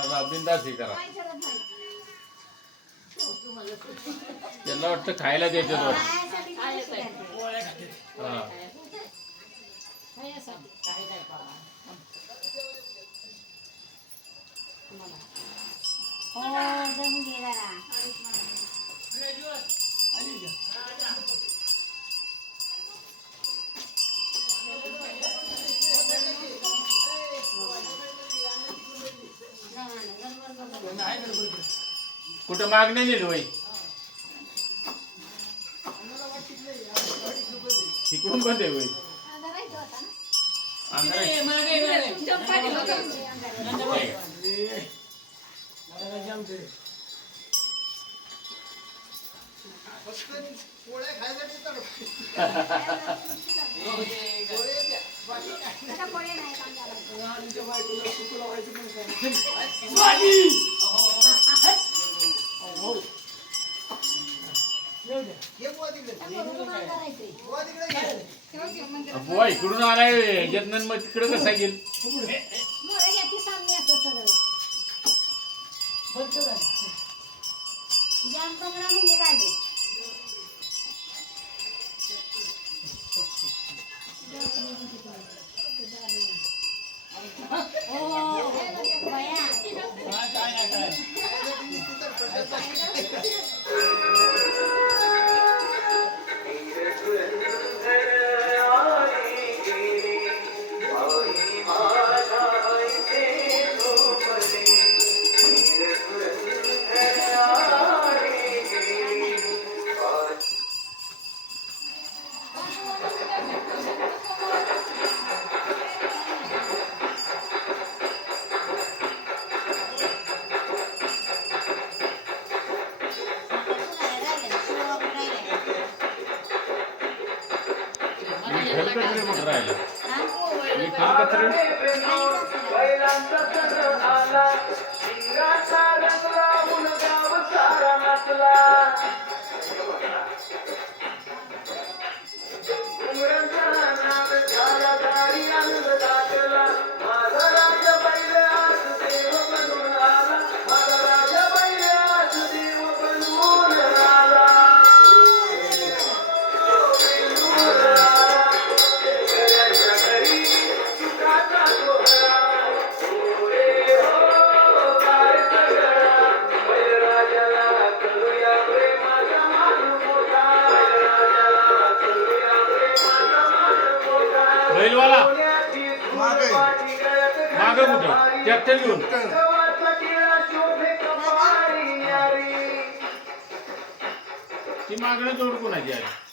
बिंदास हे करा. त्याला वाटतं खायला द्यायचं तो. हा कुठं मागणी नेली होय तिकडून बंद आहे होय बुवा इकडून आलाय यत्न मग तिकडे कसा गेल बैलवाला मागे कुठं ट्रॅक्टर घेऊन ती मागणं जोड कोणाची आहे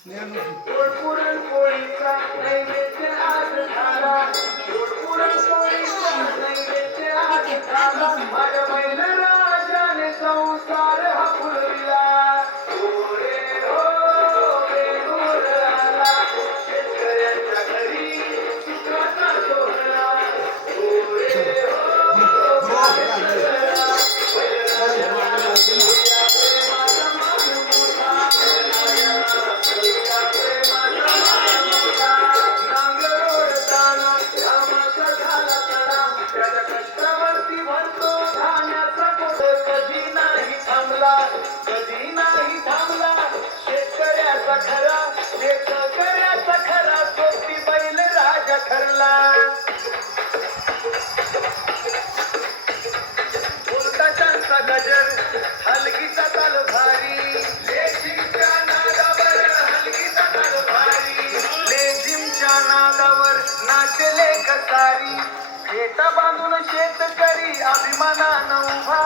शेता बांधून शेतकरी अभिमानानं उभा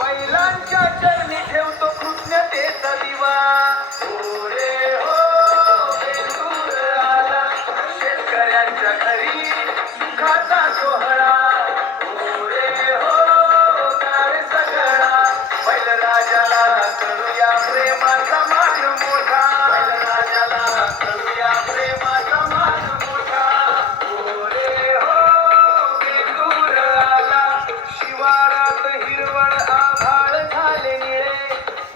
बैलांच्या चरणी ठेवतो कृतज्ञतेचा दिवा ओरे हो बेंदूर आला शेतकऱ्यांच्या घरी सुखाचा सोहळा ओरे हो गार सगळा बैलराजाला करूया प्रेमाचा मान मोठा बैलराजाला करूया प्रेमाचा मान मोठा ओरे हो शिवारात हिरवळ आभाळ झाले निळे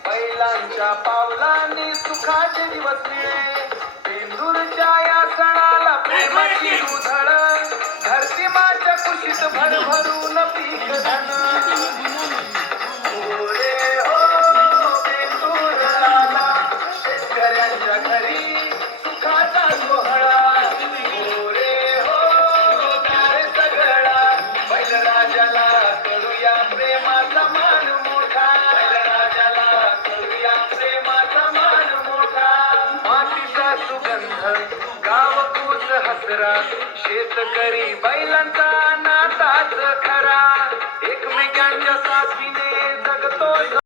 बैलांच्या पावलांनी सुखाचे दिवस निळे बेंदूरच्या या सणाला प्रेमाची उधळ धरती माच्या कुशीत भरभरून पीक धन हसरा शेतकरी बैलांचा नाताच खरा एकमेकांच्या साथीने जगतो